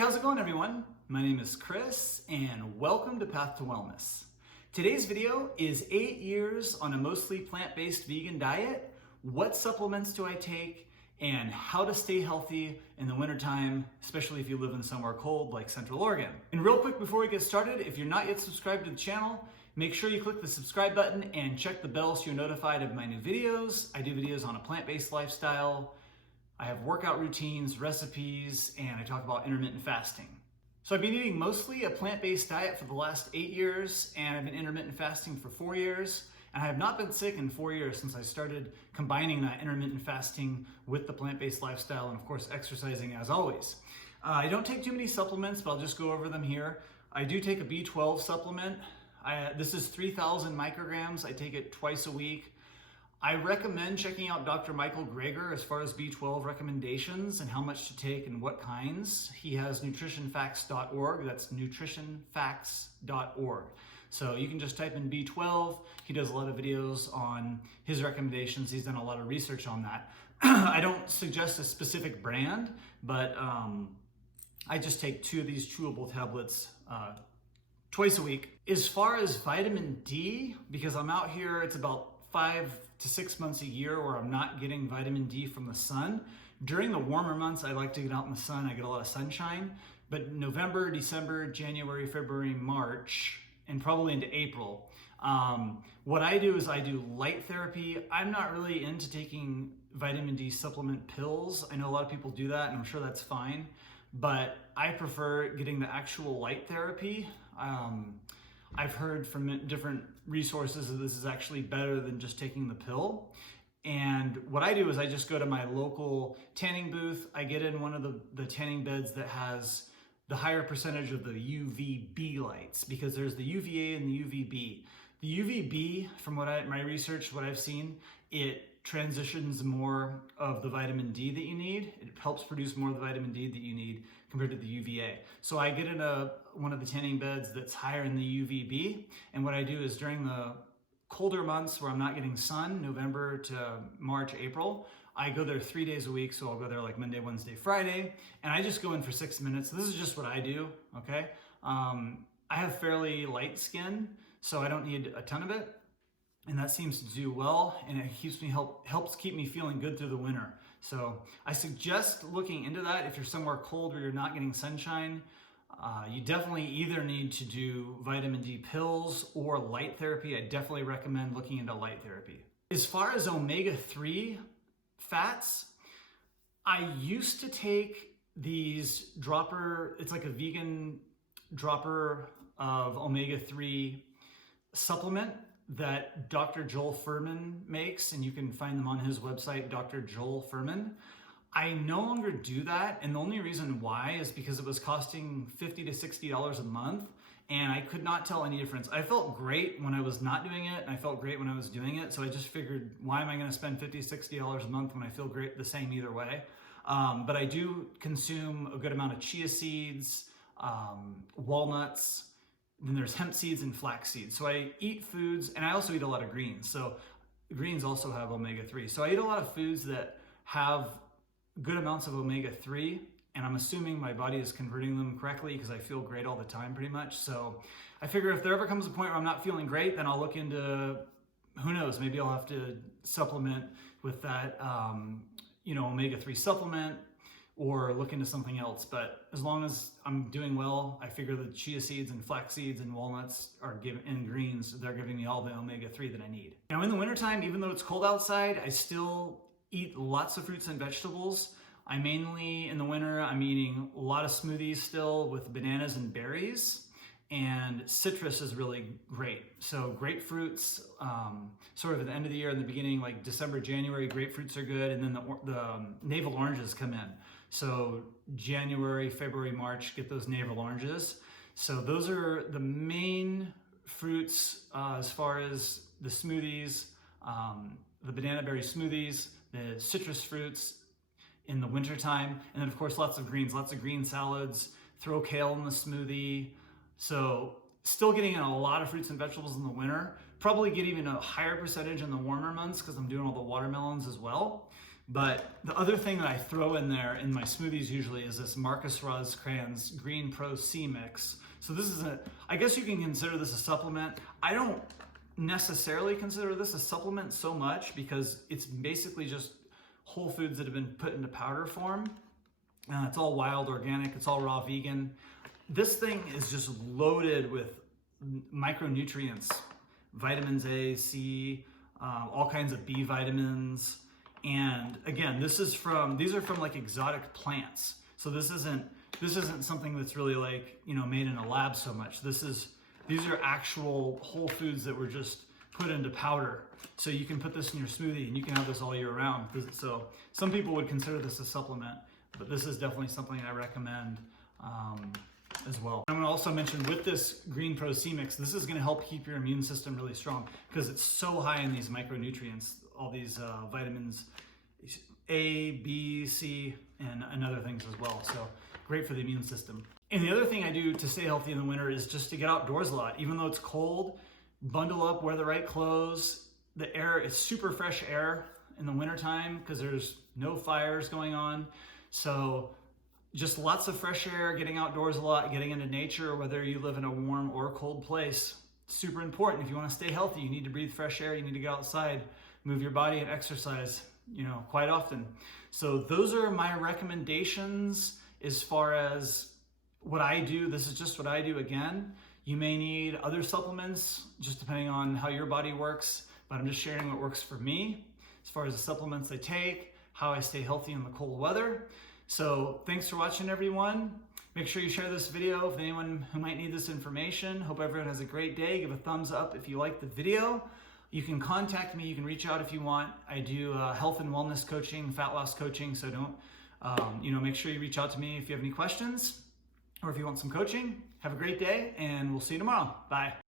how's it going everyone? My name is Chris and welcome to Path to Wellness. Today's video is 8 years on a mostly plant-based vegan diet, what supplements do I take, and how to stay healthy in the wintertime, especially if you live in somewhere cold like Central Oregon. And real quick before we get started, if you're not yet subscribed to the channel, make sure you click the subscribe button and check the bell so you're notified of my new videos. I do videos on a plant-based lifestyle. I have workout routines, recipes, and I talk about intermittent fasting. So I've been eating mostly a plant-based diet for the last 8 years, and I've been intermittent fasting for 4 years, and I have not been sick in 4 years since I started combining that intermittent fasting with the plant-based lifestyle and of course exercising as always. I don't take too many supplements, but I'll just go over them here. I do take a B12 supplement. This is 3,000 micrograms. I take it twice a week. I recommend checking out Dr. Michael Greger as far as B12 recommendations and how much to take and what kinds. He has nutritionfacts.org. That's nutritionfacts.org. So you can just type in B12. He does a lot of videos on his recommendations. He's done a lot of research on that. I don't suggest a specific brand, but I just take 2 of these chewable tablets twice a week. As far as vitamin D, because I'm out here, it's about 5 to 6 months a year where I'm not getting vitamin D from the sun. During the warmer months, I like to get out in the sun. I get a lot of sunshine. But November, December, January, February, March, and probably into April, what I do is I do light therapy. I'm not really into taking vitamin D supplement pills. I know a lot of people do that, and I'm sure that's fine. But I prefer getting the actual light therapy. I've heard from different resources that this is actually better than just taking the pill. And what I do is I just go to my local tanning booth. I get in one of the tanning beds that has the higher percentage of the UVB lights, because there's the UVA and the UVB. The UVB, from my research, what I've seen, it transitions more of the vitamin D that you need. It helps produce more of the vitamin D that you need compared to the UVA. So I get in one of the tanning beds that's higher in the UVB. And what I do is during the colder months where I'm not getting sun, November to March, April, I go there 3 days a week. So I'll go there like Monday, Wednesday, Friday, and I just go in for 6 minutes. This is just what I do, okay? I have fairly light skin, so I don't need a ton of it. And that seems to do well, and it helps keep me feeling good through the winter. So I suggest looking into that if you're somewhere cold where you're not getting sunshine. You definitely either need to do vitamin D pills or light therapy. I definitely recommend looking into light therapy. As far as omega-3 fats, I used to take these it's like a vegan dropper of omega-3 supplement that Dr. Joel Fuhrman makes, and you can find them on his website, Dr. Joel Fuhrman. I no longer do that, and the only reason why is because it was costing $50 to $60 a month, and I could not tell any difference. I felt great when I was not doing it, and I felt great when I was doing it, so I just figured, why am I gonna spend $50, $60 a month when I feel great the same either way? But I do consume a good amount of chia seeds, walnuts, then there's hemp seeds and flax seeds. So I eat foods, and I also eat a lot of greens. So greens also have omega-3. So I eat a lot of foods that have good amounts of omega-3, and I'm assuming my body is converting them correctly because I feel great all the time pretty much. So I figure if there ever comes a point where I'm not feeling great, then I'll look into, who knows, maybe I'll have to supplement with that, omega-3 supplement, or look into something else. But as long as I'm doing well, I figure the chia seeds and flax seeds and walnuts and greens, they're giving me all the omega-3 that I need. Now in the wintertime, even though it's cold outside, I still eat lots of fruits and vegetables. In the winter, I'm eating a lot of smoothies still with bananas and berries. And citrus is really great. So grapefruits, sort of at the end of the year, in the beginning, like December, January, grapefruits are good. And then the navel oranges come in. So January, February, March, get those navel oranges. So those are the main fruits as far as the smoothies, the banana berry smoothies, the citrus fruits in the wintertime. And then of course, lots of green salads, throw kale in the smoothie. So still getting in a lot of fruits and vegetables in the winter, probably get even a higher percentage in the warmer months because I'm doing all the watermelons as well. But the other thing that I throw in there in my smoothies usually is this Marcus Roscrans Green Pro C Mix. So this is I guess you can consider this a supplement. I don't necessarily consider this a supplement so much because it's basically just whole foods that have been put into powder form. It's all wild, organic, it's all raw vegan. This thing is just loaded with micronutrients, vitamins A, C, all kinds of B vitamins. And again, these are from like exotic plants. So this isn't something that's really like, made in a lab so much. These are actual whole foods that were just put into powder. So you can put this in your smoothie and you can have this all year round. So some people would consider this a supplement, but this is definitely something I recommend as well. I'm gonna also mention with this Green Pro C Mix, this is gonna help keep your immune system really strong because it's so high in these micronutrients, all these vitamins A, B, C, and other things as well. So great for the immune system. And the other thing I do to stay healthy in the winter is just to get outdoors a lot. Even though it's cold, bundle up, wear the right clothes. The air is super fresh air in the wintertime because there's no fires going on. So just lots of fresh air, getting outdoors a lot, getting into nature, whether you live in a warm or cold place. Super important. If you want to stay healthy, you need to breathe fresh air, you need to get outside, move your body and exercise, quite often. So those are my recommendations as far as what I do. This is just what I do. Again, you may need other supplements just depending on how your body works, but I'm just sharing what works for me as far as the supplements I take, how I stay healthy in the cold weather. So thanks for watching, everyone. Make sure you share this video with anyone who might need this information. Hope everyone has a great day. Give a thumbs up if you like the video. You can contact me. You can reach out if you want. I do health and wellness coaching, fat loss coaching. So don't, make sure you reach out to me if you have any questions or if you want some coaching. Have a great day, and we'll see you tomorrow. Bye.